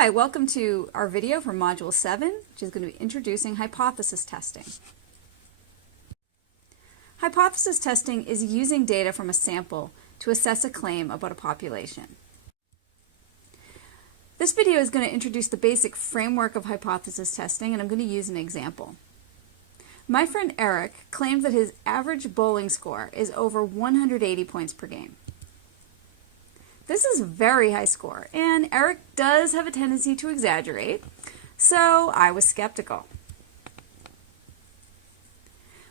Hi, welcome to our video for Module 7, which is going to be introducing hypothesis testing. Hypothesis testing is using data from a sample to assess a claim about a population. This video is going to introduce the basic framework of hypothesis testing, and I'm going to use an example. My friend Eric claimed that his average bowling score is over 180 points per game. This is a very high score, and Eric does have a tendency to exaggerate, so I was skeptical.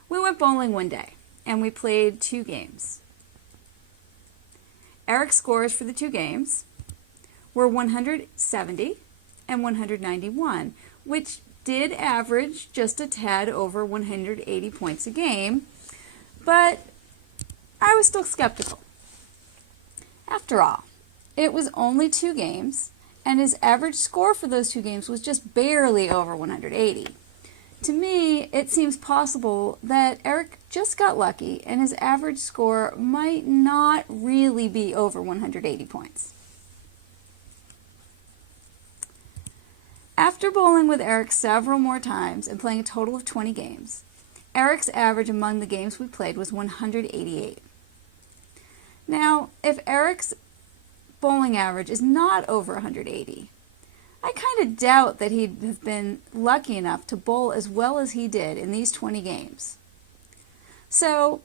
We went bowling one day, and we played 2 games. Eric's scores for the 2 games were 170 and 191, which did average just a tad over 180 points a game, but I was still skeptical. After all, it was only 2 games, and his average score for those 2 games was just barely over 180. To me, it seems possible that Eric just got lucky and his average score might not really be over 180 points. After bowling with Eric several more times and playing a total of 20 games, Eric's average among the games we played was 188. Now, if Eric's bowling average is not over 180, I kind of doubt that he'd have been lucky enough to bowl as well as he did in these 20 games. So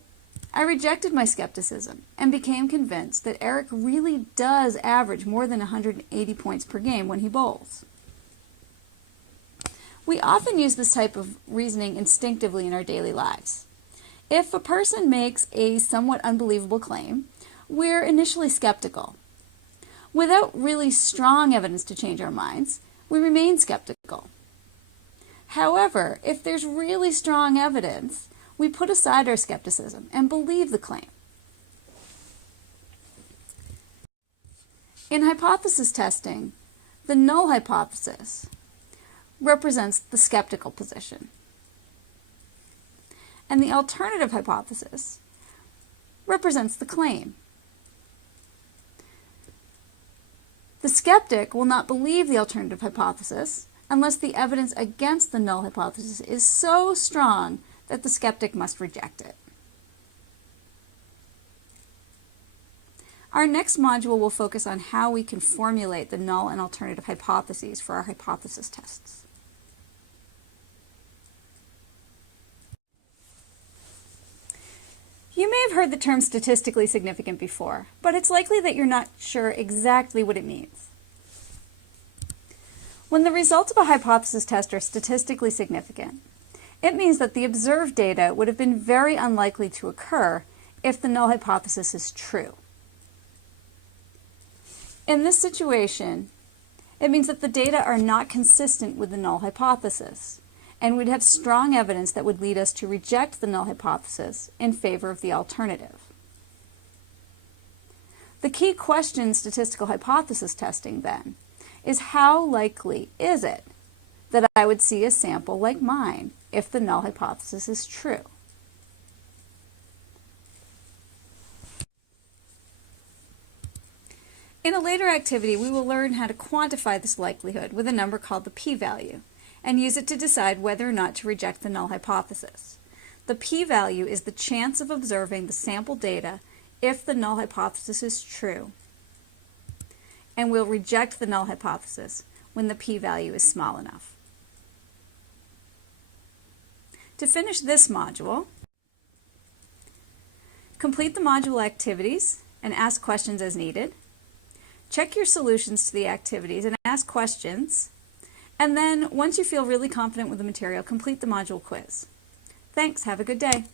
I rejected my skepticism and became convinced that Eric really does average more than 180 points per game when he bowls. We often use this type of reasoning instinctively in our daily lives. If a person makes a somewhat unbelievable claim, we're initially skeptical. Without really strong evidence to change our minds, we remain skeptical. However, if there's really strong evidence, we put aside our skepticism and believe the claim. In hypothesis testing, the null hypothesis represents the skeptical position, and the alternative hypothesis represents the claim. The skeptic will not believe the alternative hypothesis unless the evidence against the null hypothesis is so strong that the skeptic must reject it. Our next module will focus on how we can formulate the null and alternative hypotheses for our hypothesis tests. You may have heard the term statistically significant before, but it's likely that you're not sure exactly what it means. When the results of a hypothesis test are statistically significant, it means that the observed data would have been very unlikely to occur if the null hypothesis is true. In this situation, it means that the data are not consistent with the null hypothesis, and we'd have strong evidence that would lead us to reject the null hypothesis in favor of the alternative. The key question in statistical hypothesis testing, then, is how likely is it that I would see a sample like mine if the null hypothesis is true? In a later activity, we will learn how to quantify this likelihood with a number called the p-value, and use it to decide whether or not to reject the null hypothesis. The p-value is the chance of observing the sample data if the null hypothesis is true, and we'll reject the null hypothesis when the p-value is small enough. To finish this module, complete the module activities and ask questions as needed. Check your solutions to the activities and ask questions. And then, once you feel really confident with the material, complete the module quiz. Thanks, have a good day.